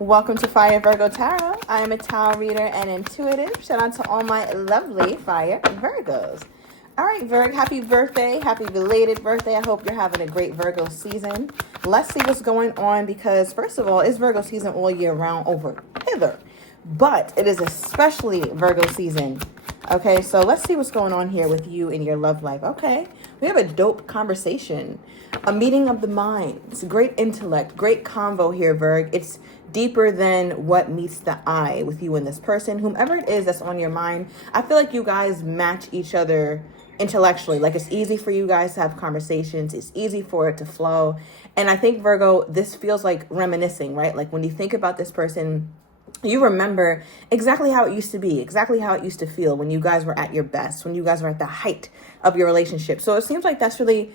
Welcome to Fire Virgo Tarot. I am a tarot reader and intuitive. Shout out to all my lovely Fire Virgos. All right, Virg, happy birthday. Happy belated birthday. I hope you're having a great Virgo season. Let's see what's going on because, first of all, it's Virgo season all year round over hither. But it is especially Virgo season. Okay, so let's see what's going on here with you in your love life. Okay, we have a dope conversation. A meeting of the minds. Great intellect. Great convo here, Virg. It's deeper than what meets the eye with you and this person. Whomever it is that's on your mind, I feel like you guys match each other intellectually. Like, it's easy for you guys to have conversations. It's easy for it to flow. And I think, Virgo, this feels like reminiscing, right? Like, when you think about this person, you remember exactly how it used to be, exactly how it used to feel when you guys were at your best, when you guys were at the height of your relationship. So it seems like that's really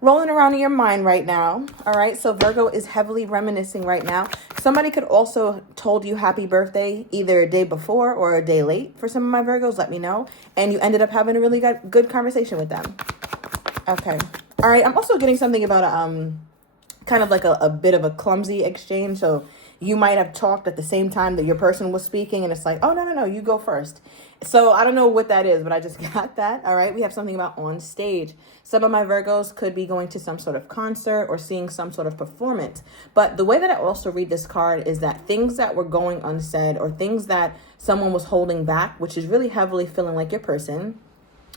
rolling around in your mind right now. All right. So Virgo is heavily reminiscing right now. Somebody could also told you happy birthday either a day before or a day late. For some of my Virgos, let me know. And you ended up having a really good conversation with them. Okay. All right. I'm also getting something about kind of like a bit of a clumsy exchange. So you might have talked at the same time that your person was speaking and it's like, oh, no, you go first. So I don't know what that is, but I just got that. All right. We have something about on stage. Some of my Virgos could be going to some sort of concert or seeing some sort of performance. But the way that I also read this card is that things that were going unsaid or things that someone was holding back, which is really heavily feeling like your person,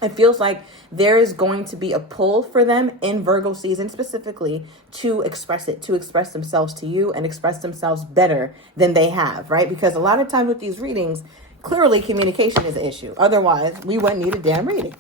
it feels like there is going to be a pull for them in Virgo season specifically to express it, to express themselves to you and express themselves better than they have, right? Because a lot of times with these readings, clearly communication is an issue. Otherwise, we wouldn't need a damn reading.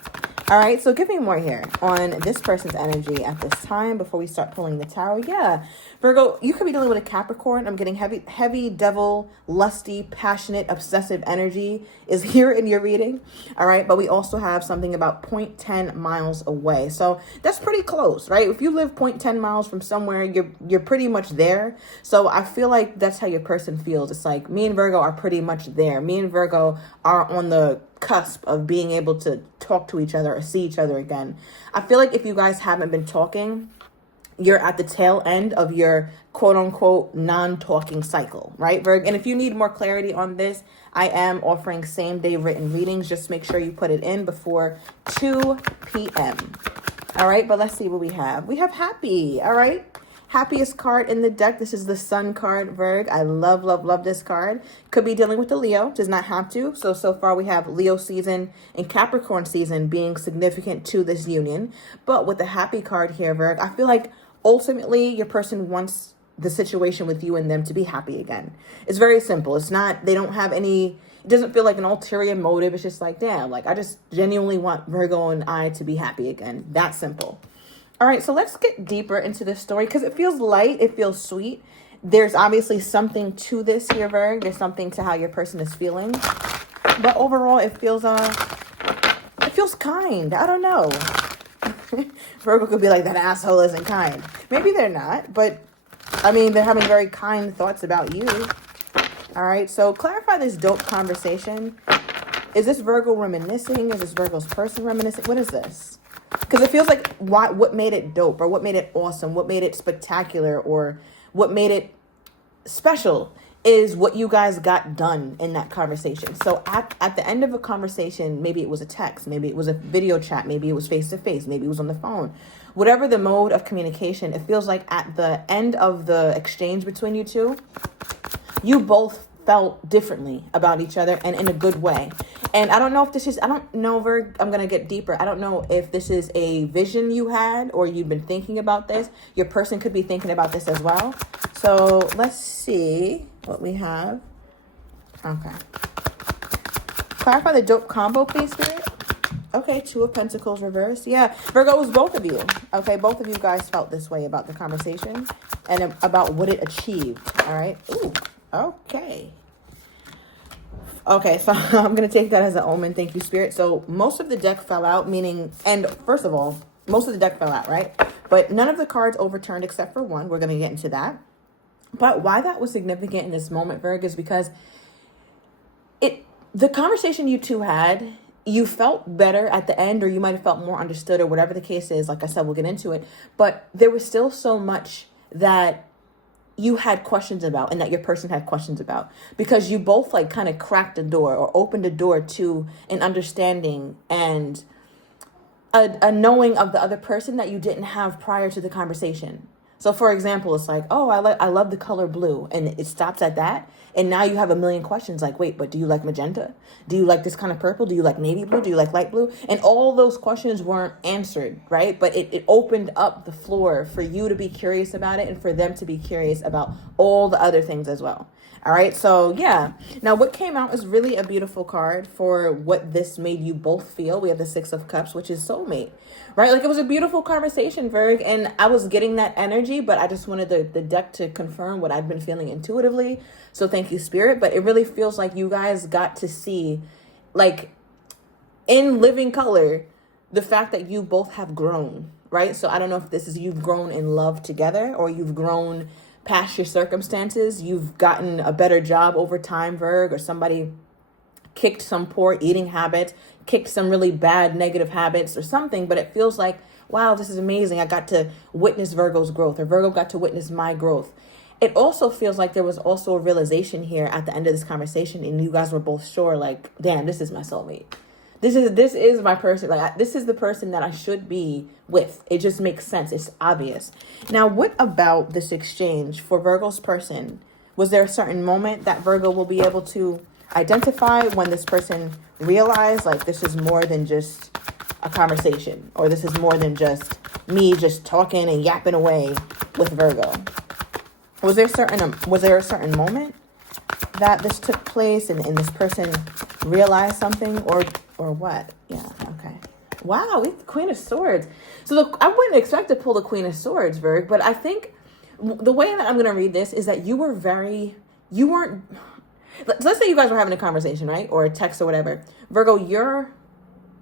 All right, so give me more here on this person's energy at this time before we start pulling the tarot. Yeah, Virgo, you could be dealing with a Capricorn. I'm getting heavy devil, lusty, passionate, obsessive energy is here in your reading. All right, but we also have something about 0.10 miles away. So that's pretty close, right? If you live 0.10 miles from somewhere, you're pretty much there. So I feel like that's how your person feels. It's like me and Virgo are pretty much there. Me and Virgo are on the cusp of being able to talk to each other or see each other again. I feel like if you guys haven't been talking, you're at the tail end of your quote unquote non-talking cycle, right, Virg? And if you need more clarity on this, I am offering same day written readings. Just make sure you put it in before 2 p.m. All right, but let's see what we have. We have happy. All right. Happiest card in the deck. This is the Sun card, Virg. I love this card. Could be dealing with the Leo. Does not have to. So far we have Leo season and Capricorn season being significant to this union. But with the happy card here, Virg, I feel like ultimately your person wants the situation with you and them to be happy again. It's very simple. It's not, they don't have any, it doesn't feel like an ulterior motive. It's just like, damn, like I just genuinely want Virgo and I to be happy again. That simple. All right, so let's get deeper into this story because it feels light. It feels sweet. There's obviously something to this here, Virg. There's something to how your person is feeling. But overall, it feels kind. I don't know. Virgo could be like, that asshole isn't kind. Maybe they're not, but I mean, they're having very kind thoughts about you. All right, so clarify this dope conversation. Is this Virgo reminiscing? Is this Virgo's person reminiscing? What is this? Because it feels like what made it dope or what made it awesome, what made it spectacular or what made it special is what you guys got done in that conversation. So at the end of a conversation, maybe it was a text, maybe it was a video chat, maybe it was face-to-face, maybe it was on the phone. Whatever the mode of communication, it feels like at the end of the exchange between you two, you both felt differently about each other and in a good way. And I don't know if this is, I don't know, Virg, I'm going to get deeper. I don't know if this is a vision you had or you've been thinking about this. Your person could be thinking about this as well. So let's see what we have. Okay. Clarify the dope combo, please, Spirit. Okay, 2 of Pentacles reversed. Yeah, Virgo, it was both of you. Okay, both of you guys felt this way about the conversation and about what it achieved. All right. Ooh. Okay, so I'm going to take that as an omen. Thank you, Spirit. So most of the deck fell out, meaning, and first of all, most of the deck fell out, right? But none of the cards overturned except for one. We're going to get into that. But why that was significant in this moment, Virg, is because the conversation you two had, you felt better at the end, or you might have felt more understood, or whatever the case is. Like I said, we'll get into it. But there was still so much that you had questions about and that your person had questions about, because you both like kind of cracked a door or opened a door to an understanding and a knowing of the other person that you didn't have prior to the conversation. So for example, it's like, oh, I love the color blue, and it stops at that. And now you have a million questions like, wait, but do you like magenta? Do you like this kind of purple? Do you like navy blue? Do you like light blue? And all those questions weren't answered, right? But it opened up the floor for you to be curious about it and for them to be curious about all the other things as well. All right, so yeah. Now what came out is really a beautiful card for what this made you both feel. We have the Six of Cups, which is soulmate, right? Like, it was a beautiful conversation, Virg, and I was getting that energy, but I just wanted the deck to confirm what I'd been feeling intuitively. So thank you, Spirit. But it really feels like you guys got to see, like, in living color, the fact that you both have grown, right? So I don't know if this is you've grown in love together, or you've grown past your circumstances. You've gotten a better job over time, Virg, or somebody kicked some poor eating habits, kicked some really bad negative habits or something. But it feels like, wow, this is amazing. I got to witness Virgo's growth, or Virgo got to witness my growth. It also feels like there was also a realization here at the end of this conversation, and you guys were both sure, like, damn, this is my soulmate. This is my person. Like, this is the person that I should be with. It just makes sense. It's obvious. Now, what about this exchange for Virgo's person? Was there a certain moment that Virgo will be able to identify when this person realized, like, this is more than just a conversation, or this is more than just me just talking and yapping away with Virgo? Was there a certain moment that this took place and this person realized something, or what? Yeah, okay. Wow, it's the Queen of Swords. So I wouldn't expect to pull the Queen of Swords, Virg, but I think the way that I'm going to read this is that you weren't, let's say you guys were having a conversation, right? Or a text or whatever. Virgo,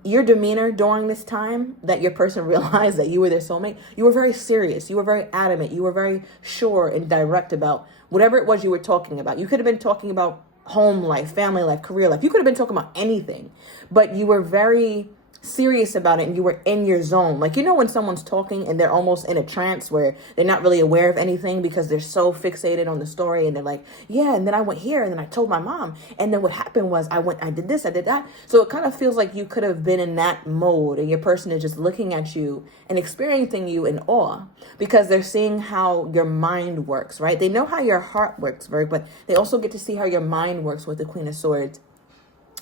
your demeanor during this time that your person realized that you were their soulmate, you were very serious. You were very adamant. You were very sure and direct about whatever it was you were talking about. You could have been talking about home life, family life, career life. You could have been talking about anything, but you were very serious about it, and you were in your zone. Like, you know when someone's talking and they're almost in a trance where they're not really aware of anything because they're so fixated on the story, and they're like, yeah, and then I went here, and then I told my mom, and then what happened was I did this, I did that. So it kind of feels like you could have been in that mode, and your person is just looking at you and experiencing you in awe because they're seeing how your mind works, right? They know how your heart works, Virg, but they also get to see how your mind works with the Queen of Swords.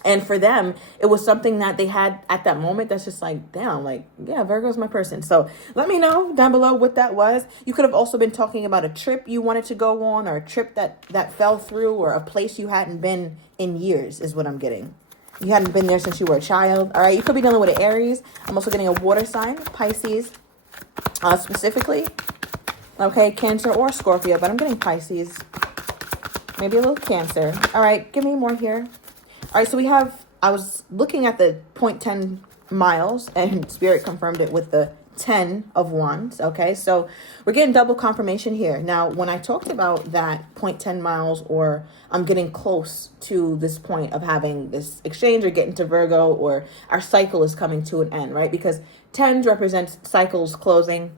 And for them, it was something that they had at that moment that's just like, damn, like, yeah, Virgo's my person. So let me know down below what that was. You could have also been talking about a trip you wanted to go on, or a trip that fell through, or a place you hadn't been in years is what I'm getting. You hadn't been there since you were a child. All right, you could be dealing with an Aries. I'm also getting a water sign, Pisces, specifically. Okay, Cancer or Scorpio, but I'm getting Pisces. Maybe a little Cancer. All right, give me more here. All right, so I was looking at the 0.10 miles, and Spirit confirmed it with the 10 of Wands, okay? So we're getting double confirmation here. Now, when I talked about that 0.10 miles, or I'm getting close to this point of having this exchange or getting to Virgo, or our cycle is coming to an end, right? Because 10 represents cycles closing.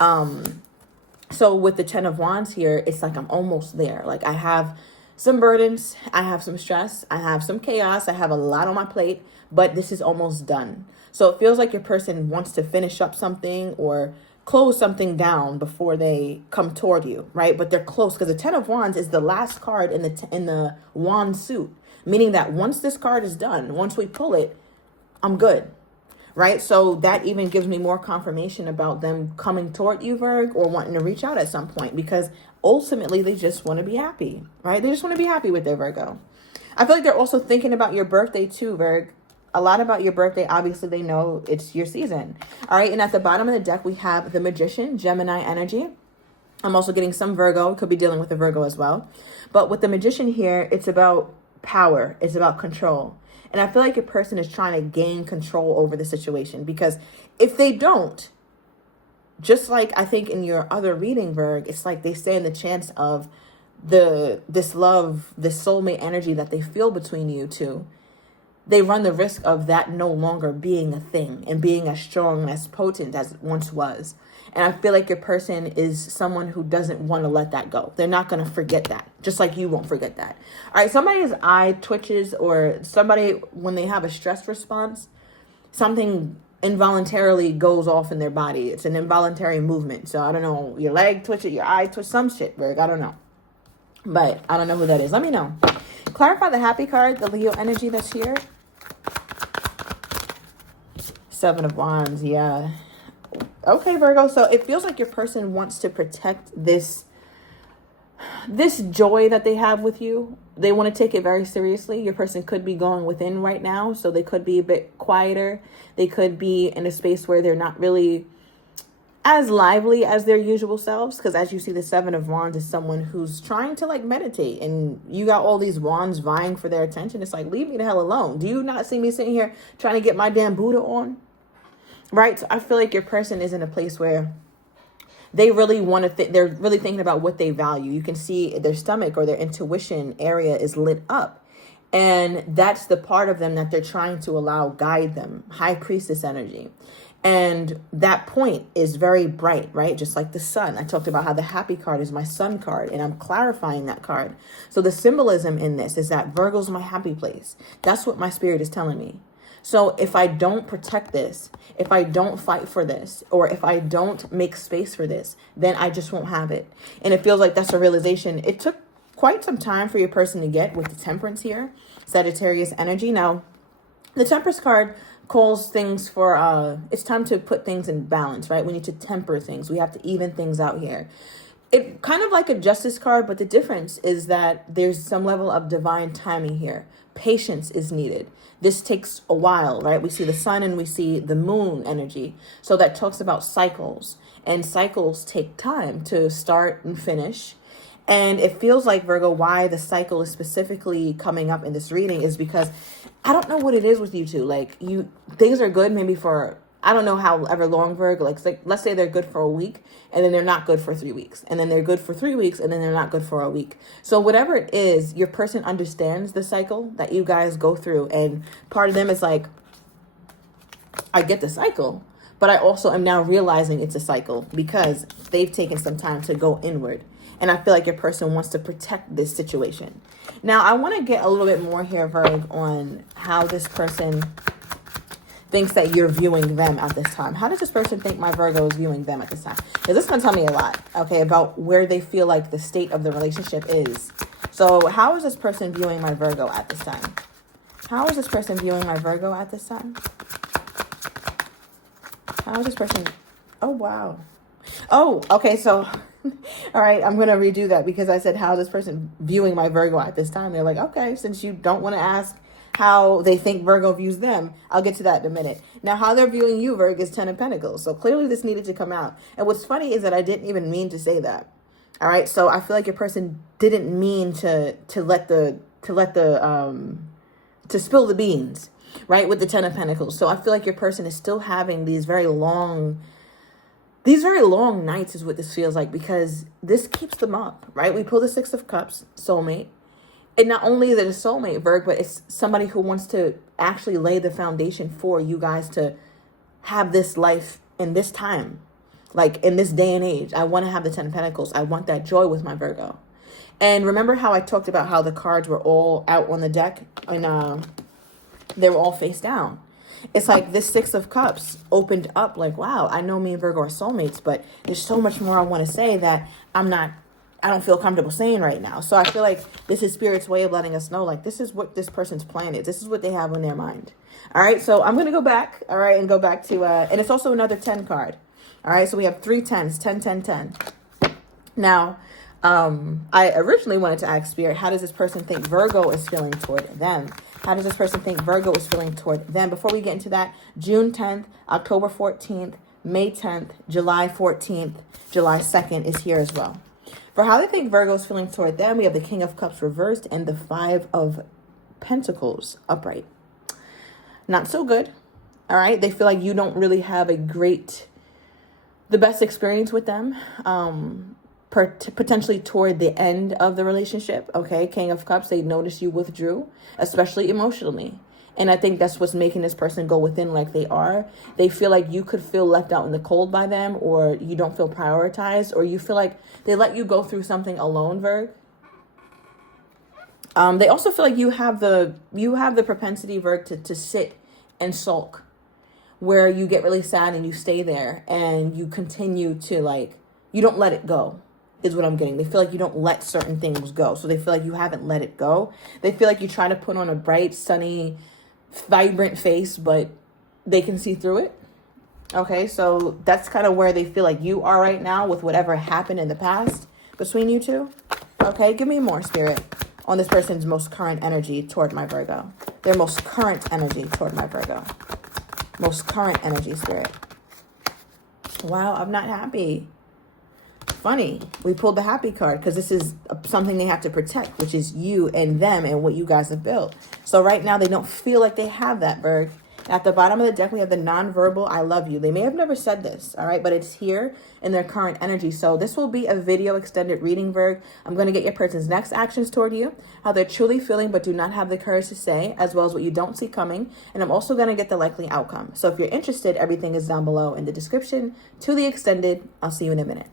So with the 10 of Wands here, it's like I'm almost there. Like, I have some burdens, I have some stress, I have some chaos, I have a lot on my plate, but this is almost done. So it feels like your person wants to finish up something or close something down before they come toward you, right? But they're close, because the 10 of Wands is the last card in the wand suit, meaning that once this card is done, once we pull it, I'm good. Right? So that even gives me more confirmation about them coming toward you, Virg, or wanting to reach out at some point, because ultimately they just want to be happy, right? They just want to be happy with their Virgo. I feel like they're also thinking about your birthday too, Virg. A lot about your birthday. Obviously, they know it's your season. All right. And at the bottom of the deck, we have the Magician, Gemini energy. I'm also getting some Virgo. Could be dealing with a Virgo as well. But with the Magician here, it's about power. It's about control. And I feel like your person is trying to gain control over the situation, because if they don't, just like I think in your other reading, Virg, it's like they stand the chance of this love, this soulmate energy that they feel between you two. They run the risk of that no longer being a thing and being as strong and as potent as it once was. And I feel like your person is someone who doesn't want to let that go. They're not going to forget that, just like you won't forget that. All right, somebody's eye twitches, or somebody, when they have a stress response, something involuntarily goes off in their body. It's an involuntary movement. So I don't know, your leg twitch it, your eye twitch, some shit, Virg. I don't know. But I don't know who that is. Let me know. Clarify the happy card, the Leo energy that's here. Seven of Wands, yeah. Okay, Virgo. So it feels like your person wants to protect this joy that they have with you. They want to take it very seriously. Your person could be going within right now, so they could be a bit quieter. They could be in a space where they're not really as lively as their usual selves, because as you see, the Seven of Wands is someone who's trying to like meditate, and you got all these wands vying for their attention. It's like, leave me the hell alone. Do you not see me sitting here trying to get my damn Buddha on? Right? So I feel like your person is in a place where they really want to they're really thinking about what they value. You can see their stomach or their intuition area is lit up. And that's the part of them that they're trying to allow guide them. High Priestess energy. And that point is very bright, right? Just like the sun. I talked about how the happy card is my sun card, and I'm clarifying that card. So the symbolism in this is that Virgo's my happy place. That's what my spirit is telling me. So if I don't protect this, if I don't fight for this, or if I don't make space for this, then I just won't have it. And it feels like that's a realization. It took quite some time for your person to get with the Temperance here, Sagittarius energy. Now, the Temperance card calls things for, it's time to put things in balance, right? We need to temper things. We have to even things out here. It kind of like a Justice card, but the difference is that there's some level of divine timing here. Patience is needed. This takes a while, right? We see the sun and we see the moon energy. So that talks about cycles, and cycles take time to start and finish. And it feels like, Virgo, why the cycle is specifically coming up in this reading is because I don't know what it is with you two. Like, things are good maybe for, I don't know however long, Virgo. Like, let's say they're good for a week, and then they're not good for 3 weeks. And then they're good for 3 weeks, and then they're not good for a week. So whatever it is, your person understands the cycle that you guys go through. And part of them is like, I get the cycle, but I also am now realizing it's a cycle because they've taken some time to go inward. And I feel like your person wants to protect this situation. Now, I want to get a little bit more here, Virgo, on how this person thinks that you're viewing them at this time. How does this person think my Virgo is viewing them at this time? Because this is going to tell me a lot, okay, about where they feel like the state of the relationship is. So how is this person viewing my Virgo at this time? How is this person viewing my Virgo at this time? How is this person? Oh, wow. Oh, okay, so, all right, I'm going to redo that because I said, how is this person viewing my Virgo at this time? They're like, okay, since you don't want to ask how they think Virgo views them, I'll get to that in a minute. Now, how they're viewing you, Virgo, is 10 of Pentacles. So clearly this needed to come out. And what's funny is that I didn't even mean to say that. All right, so I feel like your person didn't mean to spill the beans, right, with the 10 of Pentacles. So I feel like your person is still having these very long nights is what this feels like, because this keeps them up, right? We pull the 6 of Cups, soulmate. And not only is it a soulmate, Virgo, but it's somebody who wants to actually lay the foundation for you guys to have this life in this time, like in this day and age. I want to have the 10 of Pentacles. I want that joy with my Virgo. And remember how I talked about how the cards were all out on the deck and they were all face down. It's like this 6 of Cups opened up like, wow, I know me and Virgo are soulmates, but there's so much more I want to say that I don't feel comfortable saying right now. So I feel like this is Spirit's way of letting us know, like, this is what this person's plan is. This is what they have on their mind. All right, so I'm going to go back, all right, and go back to, and it's also another 10 card. All right, so we have 3 10s, 10, 10, 10. Now, I originally wanted to ask Spirit, how does this person think Virgo is feeling toward them? How does this person think Virgo is feeling toward them? Before we get into that, June 10th, October 14th, May 10th, July 14th, July 2nd is here as well. For how they think Virgo is feeling toward them, we have the King of Cups reversed and the 5 of Pentacles upright. Not so good. All right. They feel like you don't really have the best experience with them. Potentially toward the end of the relationship. Okay. King of Cups, they notice you withdrew, especially emotionally. And I think that's what's making this person go within like they are. They feel like you could feel left out in the cold by them, or you don't feel prioritized, or you feel like they let you go through something alone, Virg. They also feel like you have the propensity, Virg, to sit and sulk, where you get really sad and you stay there and you continue to like, you don't let it go, is what I'm getting. They feel like you don't let certain things go. So they feel like you haven't let it go. They feel like you try to put on a bright, sunny, vibrant face, but they can see through it. Okay, so that's kind of where they feel like you are right now with whatever happened in the past between you two. Okay, give me more, Spirit, on this person's most current energy toward my Virgo. Their most current energy toward my Virgo. Most current energy, Spirit. Wow, I'm not happy. Funny, we pulled the happy card because this is something they have to protect, which is you and them and what you guys have built. So right now they don't feel like they have that, Virg. At the bottom of the deck, we have the nonverbal I love you. They may have never said this, all right, but it's here in their current energy. So this will be a video extended reading, Virg. I'm going to get your person's next actions toward you, how they're truly feeling but do not have the courage to say, as well as what you don't see coming. And I'm also going to get the likely outcome. So if you're interested, everything is down below in the description to the extended. I'll see you in a minute.